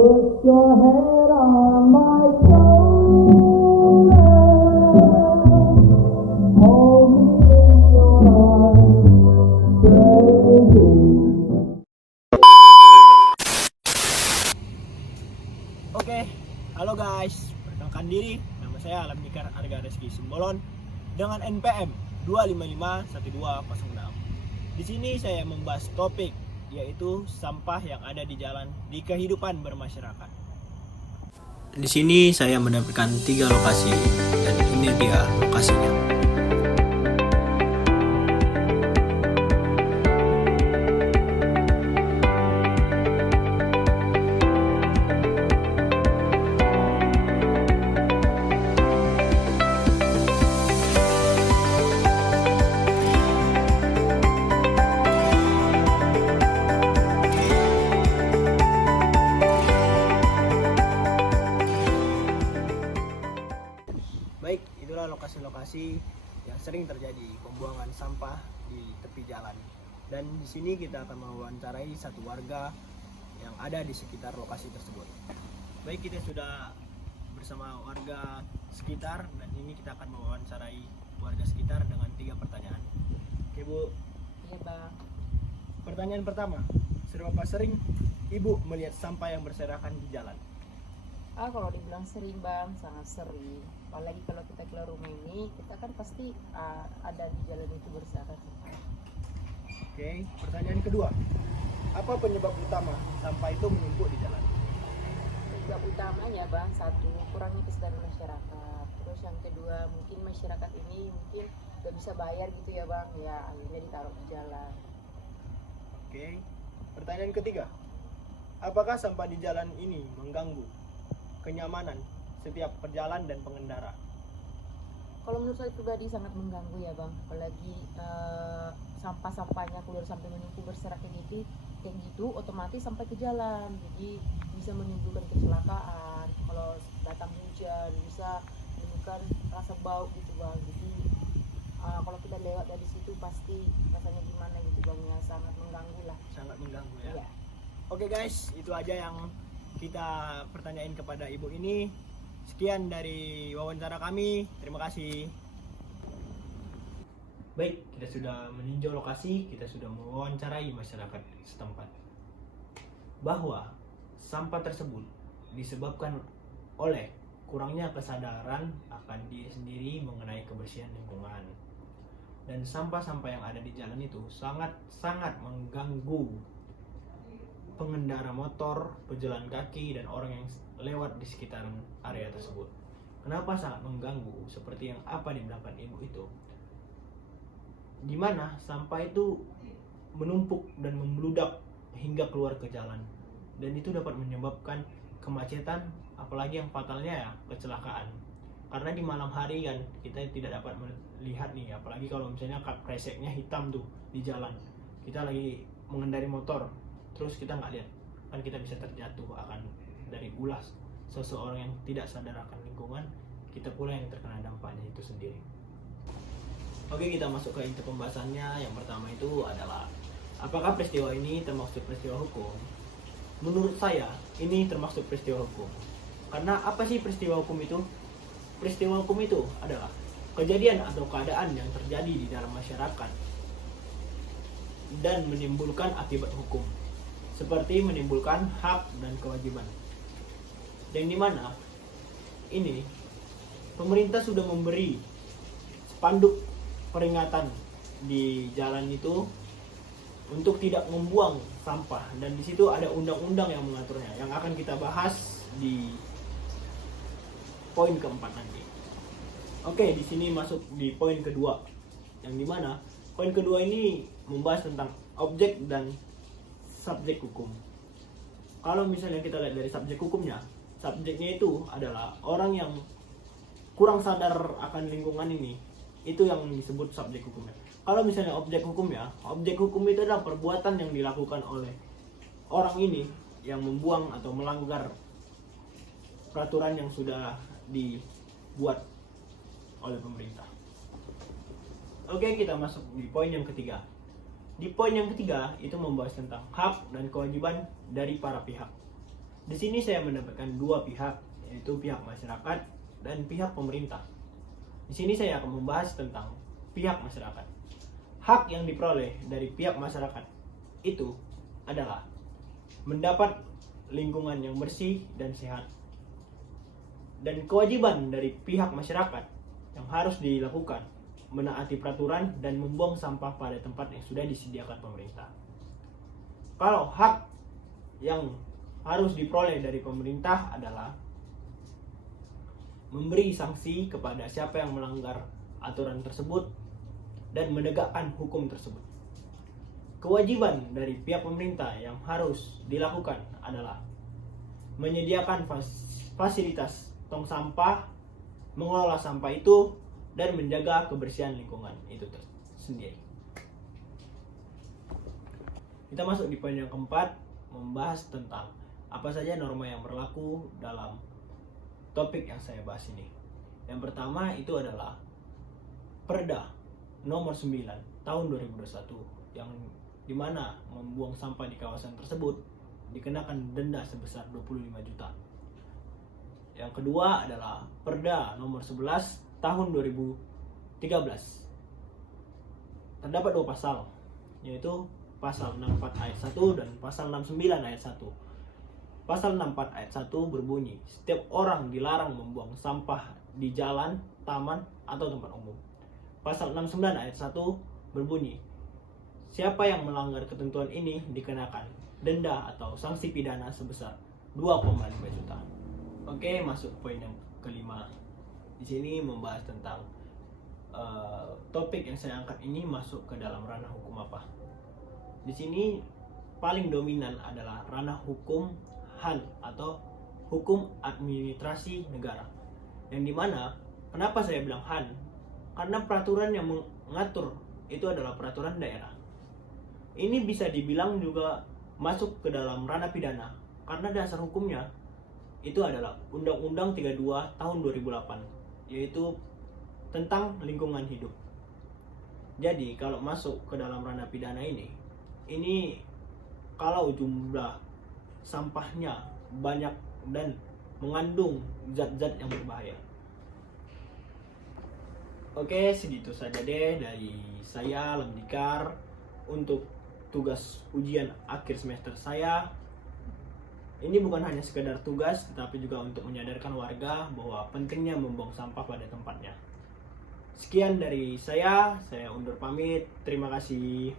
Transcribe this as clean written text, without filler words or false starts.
Put your head on my shoulder, hold me in your arms, baby. Oke, halo guys, perkenalkan diri, nama saya Alam Nikar Arga Reski Simbolon dengan NPM 2551206. Di sini saya membahas topik yaitu sampah yang ada di jalan di kehidupan bermasyarakat. Di sini saya mendapatkan 3 lokasi dan ini dia lokasinya. Baik, itulah lokasi-lokasi yang sering terjadi pembuangan sampah di tepi jalan. Dan di sini kita akan mewawancarai satu warga yang ada di sekitar lokasi tersebut. Baik, kita sudah bersama warga sekitar dan ini kita akan mewawancarai warga sekitar dengan 3 pertanyaan. Oke, Bu. Iya, Bang. Pertanyaan pertama, seberapa sering Ibu melihat sampah yang berserakan di jalan? Kalau dibilang sering, Bang, sangat sering. Apalagi kalau kita keluar rumah ini, kita kan pasti ada di jalan itu berserakan. Oke, pertanyaan kedua, apa penyebab utama sampah itu menumpuk di jalan? Penyebab utamanya, Bang, satu, kurangnya kesadaran masyarakat. Terus yang kedua, mungkin masyarakat ini mungkin gak bisa bayar gitu ya, Bang. Ya, akhirnya ditaruh di jalan. Oke, pertanyaan ketiga, apakah sampah di jalan ini mengganggu kenyamanan setiap perjalanan dan pengendara? Kalau menurut saya pribadi sangat mengganggu ya, Bang. Apalagi sampah-sampahnya keluar sampai menumpuk berserakan kayak gitu, otomatis sampai ke jalan. Jadi bisa menimbulkan kecelakaan. Kalau datang hujan bisa menimbulkan rasa bau gitu, Bang. Jadi kalau kita lewat dari situ pasti rasanya gimana gitu, Bang, ya sangat mengganggu lah. Sangat mengganggu ya. Iya. Oke guys, itu aja yang kita pertanyain kepada ibu ini. Sekian dari wawancara kami, terima kasih. Baik, kita sudah meninjau lokasi, kita sudah mewawancarai masyarakat setempat bahwa sampah tersebut disebabkan oleh kurangnya kesadaran akan diri sendiri mengenai kebersihan lingkungan. Dan sampah-sampah yang ada di jalan itu sangat mengganggu pengendara motor, pejalan kaki, dan orang yang lewat di sekitaran area tersebut. Kenapa sangat mengganggu? Seperti yang apa dibilangkan ibu itu, dimana sampah itu menumpuk dan membludak hingga keluar ke jalan, dan itu dapat menyebabkan kemacetan, apalagi yang fatalnya ya kecelakaan. Karena di malam hari kan kita tidak dapat melihat nih, apalagi kalau misalnya kap kreseknya hitam tuh di jalan, kita lagi mengendari motor terus kita nggak lihat, kan kita bisa terjatuh akan dari ulah seseorang yang tidak sadar akan lingkungan, kita pula yang terkena dampaknya itu sendiri. Oke, kita masuk ke inti pembahasannya. Yang pertama itu adalah apakah peristiwa ini termasuk peristiwa hukum? Menurut saya ini termasuk peristiwa hukum. Karena apa sih peristiwa hukum itu? Peristiwa hukum itu adalah kejadian atau keadaan yang terjadi di dalam masyarakat dan menimbulkan akibat hukum, seperti menimbulkan hak dan kewajiban. Yang dimana ini pemerintah sudah memberi spanduk peringatan di jalan itu untuk tidak membuang sampah, dan di situ ada undang-undang yang mengaturnya yang akan kita bahas di poin keempat nanti. Oke, di sini masuk di poin kedua, yang dimana poin kedua ini membahas tentang objek dan subjek hukum. Kalau misalnya kita lihat dari subjek hukumnya, subjeknya itu adalah orang yang kurang sadar akan lingkungan ini, itu yang disebut subjek hukumnya. Kalau misalnya objek hukumnya, objek hukum itu adalah perbuatan yang dilakukan oleh orang ini yang membuang atau melanggar peraturan yang sudah dibuat oleh pemerintah. Oke, kita masuk di poin yang ketiga. Di poin yang ketiga itu membahas tentang hak dan kewajiban dari para pihak. Di sini saya mendapatkan dua pihak, yaitu pihak masyarakat dan pihak pemerintah. Di sini saya akan membahas tentang pihak masyarakat. Hak yang diperoleh dari pihak masyarakat itu adalah mendapat lingkungan yang bersih dan sehat. Dan kewajiban dari pihak masyarakat yang harus dilakukan menaati peraturan dan membuang sampah pada tempat yang sudah disediakan pemerintah. Kalau hak yang harus diperoleh dari pemerintah adalah memberi sanksi kepada siapa yang melanggar aturan tersebut dan menegakkan hukum tersebut. Kewajiban dari pihak pemerintah yang harus dilakukan adalah menyediakan fasilitas tong sampah, mengelola sampah itu, dan menjaga kebersihan lingkungan itu sendiri. Kita masuk di poin yang keempat, membahas tentang apa saja norma yang berlaku dalam topik yang saya bahas ini. Yang pertama itu adalah Perda nomor 9 tahun 2021 yang dimana membuang sampah di kawasan tersebut dikenakan denda sebesar 25 juta. Yang kedua adalah Perda nomor 11 tahun 2013. Terdapat dua pasal, yaitu pasal 64 ayat 1 dan pasal 69 ayat 1. Pasal 64 ayat 1 berbunyi, setiap orang dilarang membuang sampah di jalan, taman, atau tempat umum. Pasal 69 ayat 1 berbunyi, siapa yang melanggar ketentuan ini dikenakan denda atau sanksi pidana sebesar 2,5 juta. Oke, masuk poin yang kelima. Di sini membahas tentang topik yang saya angkat ini masuk ke dalam ranah hukum apa. Di sini paling dominan adalah ranah hukum HAN atau hukum administrasi negara. Yang dimana, kenapa saya bilang HAN? Karena peraturan yang mengatur itu adalah peraturan daerah. Ini bisa dibilang juga masuk ke dalam ranah pidana karena dasar hukumnya itu adalah Undang-Undang 32 tahun 2008, yaitu tentang lingkungan hidup. Jadi kalau masuk ke dalam ranah pidana ini kalau jumlah sampahnya banyak dan mengandung zat-zat yang berbahaya. Oke, segitu saja deh dari saya, Lemdikar, untuk tugas ujian akhir semester saya. Ini bukan hanya sekedar tugas, tetapi juga untuk menyadarkan warga bahwa pentingnya membuang sampah pada tempatnya. Sekian dari saya undur pamit. Terima kasih.